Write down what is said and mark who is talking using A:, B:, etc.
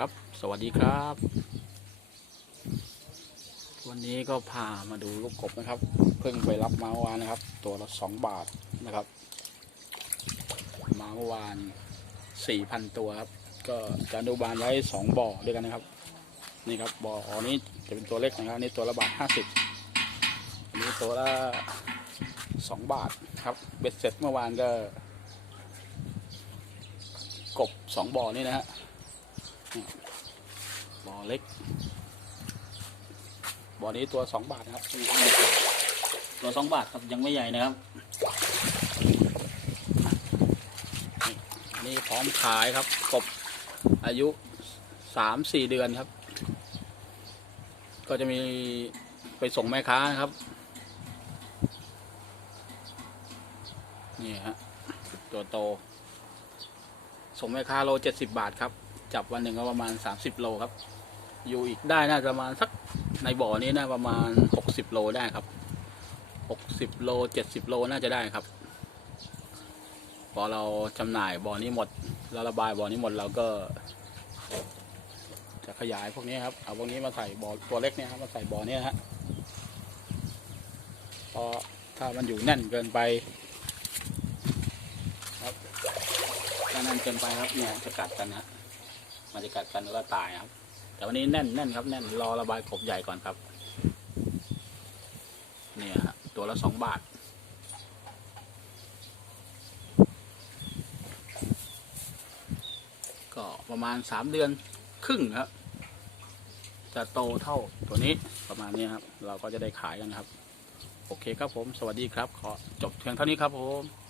A: ครับ สวัสดีครับ วันนี้ก็พามาดูลูกกบนะครับ เพิ่งไปรับมาเมื่อวานนะครับ ตัวละสองบาทนะครับ มาเมื่อวานสี่พันตัวครับ ก็จะอนุบาลไว้สองบ่อด้วยกันนะครับ นี่ครับบ่ออนี้จะเป็นตัวเล็กนะครับนนี่ตัวละบาทห้าสิบอันนี้ตัวละสองบาทครับเบ็ดเสร็จเมื่อวานก็ กบสองบ่อนี่นะฮะ บ่อเล็ก บ่อนี้ตัวสองบาทนะครับ ตัวสองบาทครับยังไม่ใหญ่นะครับนี่พร้อมขายครับกบอายุสามสี่เดือนครับ ก็จะมีไปส่งแม่ค้านะครับ นี่ฮะตัวโต ส่งแม่ค้าโลเจ็ดสิบบาทครับ จับวันหนึ่งก็ประมาณสามสิบโลครับ อยู่อีกได้น่าจะประมาณสักในบ่อนี้น่าประมาณหกสิบโลได้ครับหกสิบโลเจ็ดสิบโลน่าจะได้ครับ พอเราจำหน่ายบ่อนี้หมดเราระบายบ่อนี้หมดเราก็ จะขยายพวกนี้ครับ เอาพวกนี้มาใส่บ่อตัวเล็กเนี่ยครับมาใส่บ่อนี้นะฮะพราะถ้ามันอยู่แน่นเกินไปครับถ้าแน่นเกินไปครับเนี่ยจะกัดกันนะ มันจะกัดกันแล้วก็ตายครับ แต่วันนี้แน่นแน่นครับแน่นรอระบายกบใหญ่ก่อนครับ เนี่ยฮะตัวละสองบาทก็ประมาณสามเดือนครึ่งครับ จะโตเท่าตัวนี้ประมาณนี้ครับ เราก็จะได้ขายกันครับ โอเคครับผม สวัสดีครับ ขอจบเพียงเท่านี้ครับผม